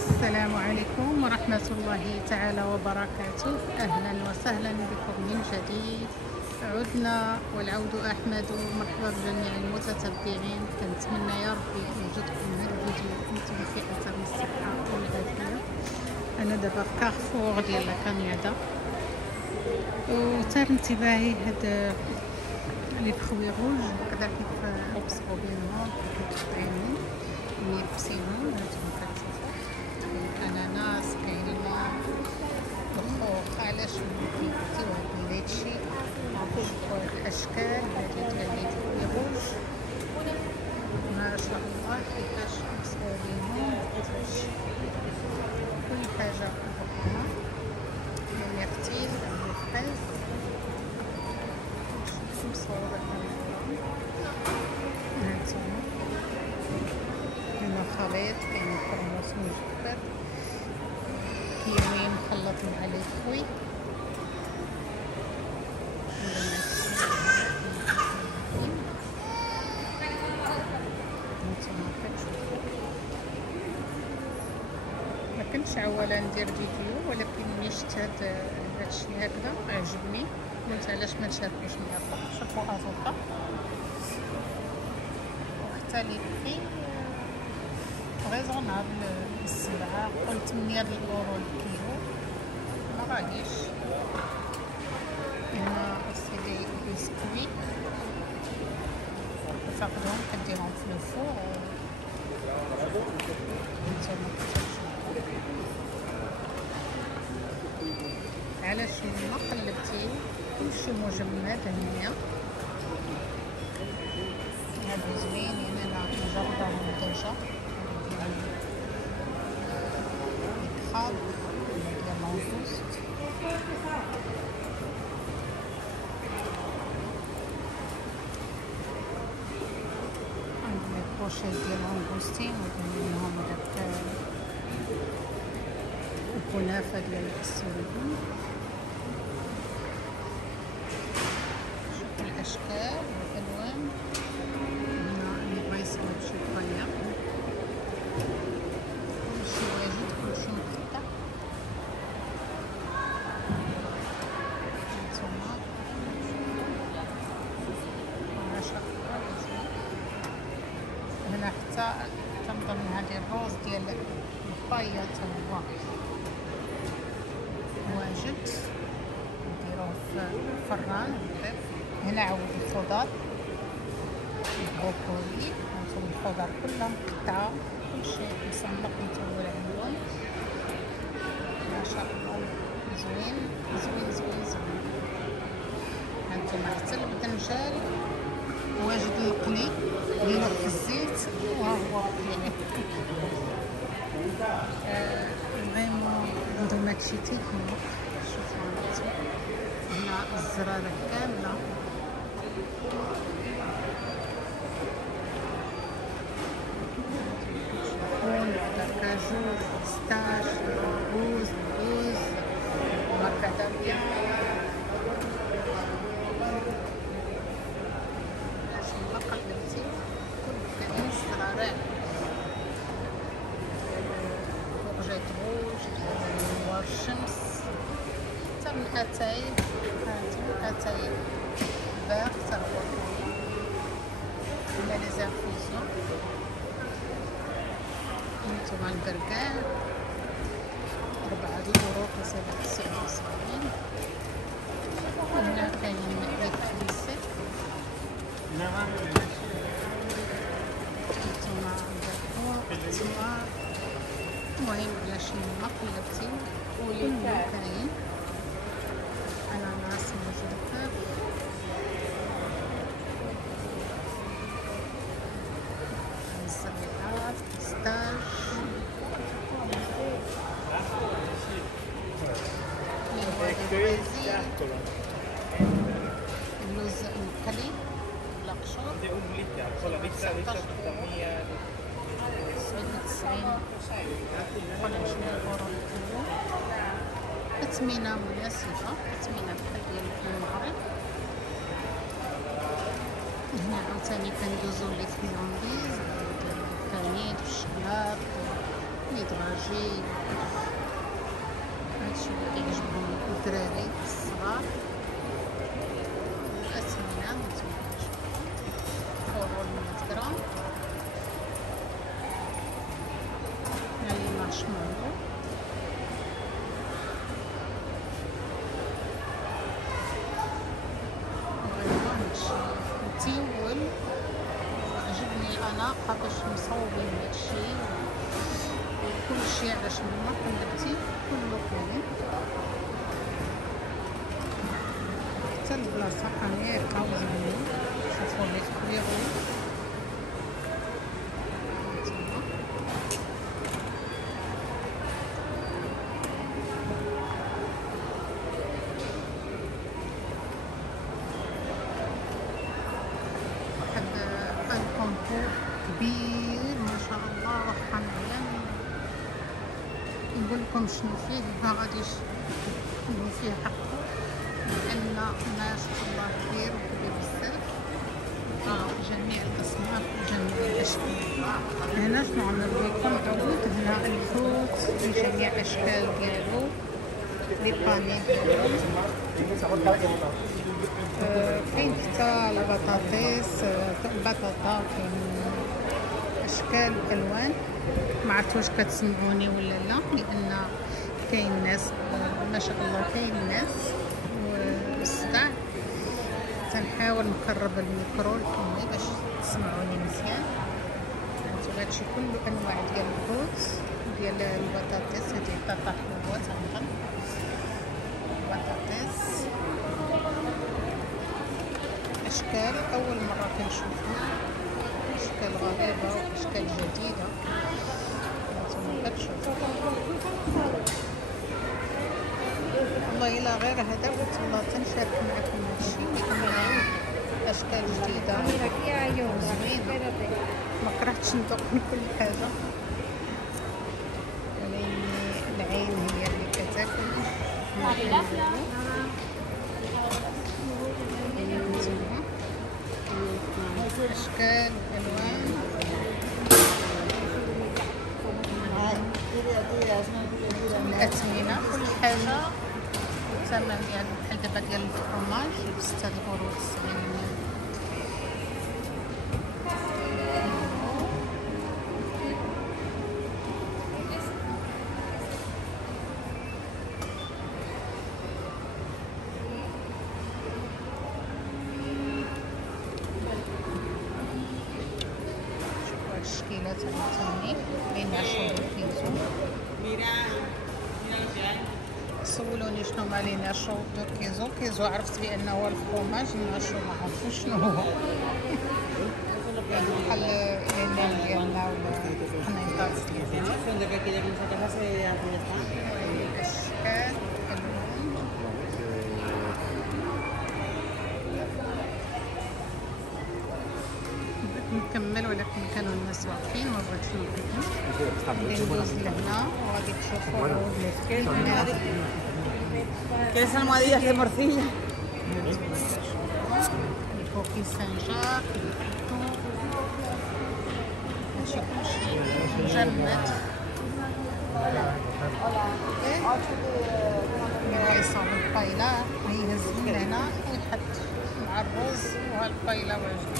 السلام عليكم ورحمة الله تعالى وبركاته. أهلا وسهلا بكم من جديد. عدنا والعود أحمد. مرحبا بجميع المتتبعين. كنتمنى يا ربي يوجدكم هذا الفيديو وانتم في أتم الصحة والعافية. أنا دابا في كارفور ديال كندا وثار انتباهي هاد لي فخوي روج هكذا كيف نبصقو بينهم كيتطعمو ويبسيهم. هانتوما كتشوفو كاين الاناناس كاين الخوخ. علاش كيبغيو هاد الشي نشوفو هاد الاشكال هادي ديال لي فخوي روج ما شاء الله كيفاش نبصقو بينهم كيفاش كل حاجة بوحدها. الميرتيل الفريز مصورة هانتوما. هنا خليط كاين حمص مجفر كيوي مخلط مع لي فخوي. هانتوما كتشوفو مكنتش عواله ندير فيديو، ولكن ملي شفت هادشي هكذا عجبني قلت علاش ما نشاركوش معكم. شوفوا افوكا وحتى لي بري ريزونابل. السلعه قلت 8 يورو الكيلو ما غاديش. هنا سيدي بسكويت كتاخدهم كديرهم في الفور هانتوما كتشوفوا. علاش ما قلبتي كلشي مجمد هنايا. هادو زوينين انا مجرباهم ديجا ديال الكراب ديال لونغوست. عندي لي بروشيت ديال لونغوستين ودير منهم داك الكنافة ديال السوريين. شوفوا الاشكال والالوان. هنا اللي بغا يسوي بشي طريقة كلشي واجد كلشي مقطع. هانتوما ما شاء الله زوين. هنا حتى تنظن هادي الروز ديال الباية تا هو واجد نديروه في الفران نضيف. هنا عاود الخضر البروكولي هانتوما الخضر كلها مقطعة كلشي مصنف متول عندهم. ما شاء الله زوين زوين زوين زوين. هانتوما حتى البدنجال واجد مقلي ديروه في الزيت وهو يعني فريمون عندهم هادشي تيكنيك. شوفوا هانتوما هنا الزرارة كاملة كاجو ستاش روز مكاداميا. ما قلبتي كاين الزرارع كورجيت روج نوار الشمس حتى من اتاي. هانتوما اتاي باغ تا هو هنا لي زانفوزيون. هانتوما البرقان 4 يورو حسابة 79. هنا كاين لي كليسي. هانتوما عندك التمر. المهم على شنو ما قلبتي وليمون كاين اناناس مجفف. الزريعات بيستاش اللوز المقلي مقشور 19 97 ولا 20 يورو الكيلو. أثمنة مناسبة، أثمنة بحال ديال المغرب. هنا عاوتاني كندوزو لي فريانديز ديال الفريد والشكلاط ميدراجي. هادشي اللي كيعجبهم الدراري الصغار. الأسمنة هانتوما كيجبو رول 100 غرام. يعني مارشميلو. وأيوا هادشي متيول. عجبني الأناقة باش مصوبين هادشي وكلشي على شنو ما قلبتي كله كاين. حتى البلاصة أنيقة وزوينة. شوفو لي كبيرو هانتوما. واحد الكونكور كبير ما شاء الله. واخا مزيان نقولكم شنو فيه ما غاديش نقول فيه حقه لأن ما شاء الله كبير وكبير بزاف. جميع الأصناف وجميع الأشكال. هنا شنو عملوا لكم عود. هنا الحوت بجميع الأشكال ديالو. لي باني ديالو. كاين حتى البطاطس البطاطا. كاين اشكال والوان. ما عرفت واش كتسمعوني ولا لا لان كاين ناس ما شاء الله كاين ناس والصداع. تنحاول نقرب الميكرو لفمي باش تسمعوني مزيان. هانتوما هادشي كله انواع ديال الحوت ديال البطاطس. هادي بطاطا حلوه تنظن بطاطس. اشكال اول مره كنشوفها. اشكال غريبه واشكال جديده. هانتوما كتشوفوا والله الا غير هذا قلت الله تنشارك معكم هادشي لان اشكال جديده زوينه. ما كرهتش ندوق من كل حاجه ولكن العين هي اللي كتاكل. اشكال والوان. الأثمنة كل حاجة الثمن ديال بحال دابا ديال الفرماج ب6 يورو و90. شوفوا هاد الشكيلات عاوتاني بين 10 كيلو. سولوني شنو هما لي ناشو دو كيزو. كيزو عرفت بانه هو الفرماج. ناشو ما عرفتش شنو هو. بحال لينين ديالنا ولا الحنيطات ديالنا. الاشكال نكمل ولكن كانوا الناس واقفين ما بغيتش نوقفهم. ندوز لهنا وغادي تشوفوا عود. ¿Quieres almohadillas de morcilla? الكوكي سانجاك. هادشي كلشي مجمد. يصاوب البايلا يهزو من هنا ويحط مع الرز والبايلا واجد.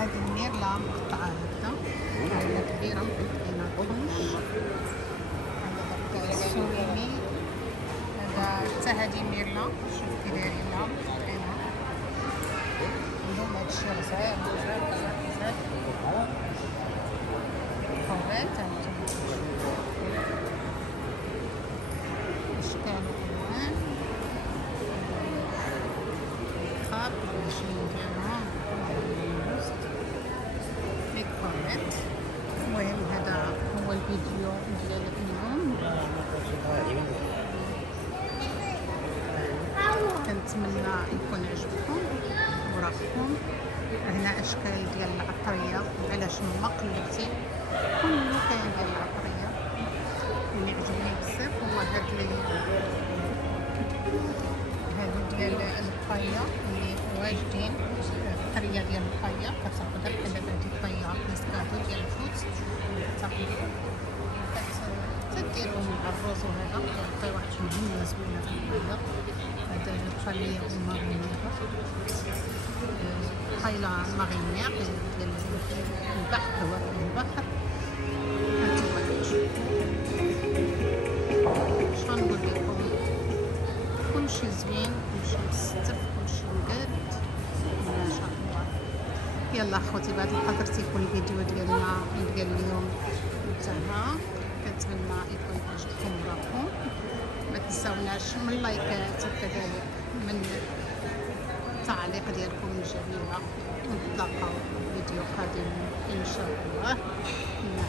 هذه الميرلا مقطعة هكذا ميرلا كبيرة مقطعينها طنجة. هذا السوريمي. هذا حتى هذه ميرلا شوف كي دايرينها مقطعينها. عندهم هادشي غزال غزال غزال غزال. خوات هانتوما اشكال والوان. خاب العجين ديالهم لي كوميت. المهم هذا هو الفيديو ديال اليوم. كنتمنى يكون عجبكم وراكم. هنا اشكال ديال العطريه علاش ما قلبتي كله كاين ديال العطريه. اللي عجبني بزاف هو هاد ديال البايا اللي واجدين القريه ديال البقيه كتاخد بحال هادي البقيه نسكادو ديال الفوت كتاخد تديرهم مع الرز وهذا كيعطي واحد المهمه زوينه في البقيه. هذا الخليه المارينيره خايله مارينير ديال البحر هو البحر. هانتوما شغنقول لكم كلشي زوين كلشي مستف كلشي مقاد ما شاء الله. يلا اخوتي بعد القدر يكون الفيديو ديالنا ديال اليوم انتهى. كنتمنى يكون عجبكم وراكم. ما تنساوناش من اللايكات وكذلك من التعليق ديالكم الجميله. نتلاقاو في فيديو قادم ان شاء الله مع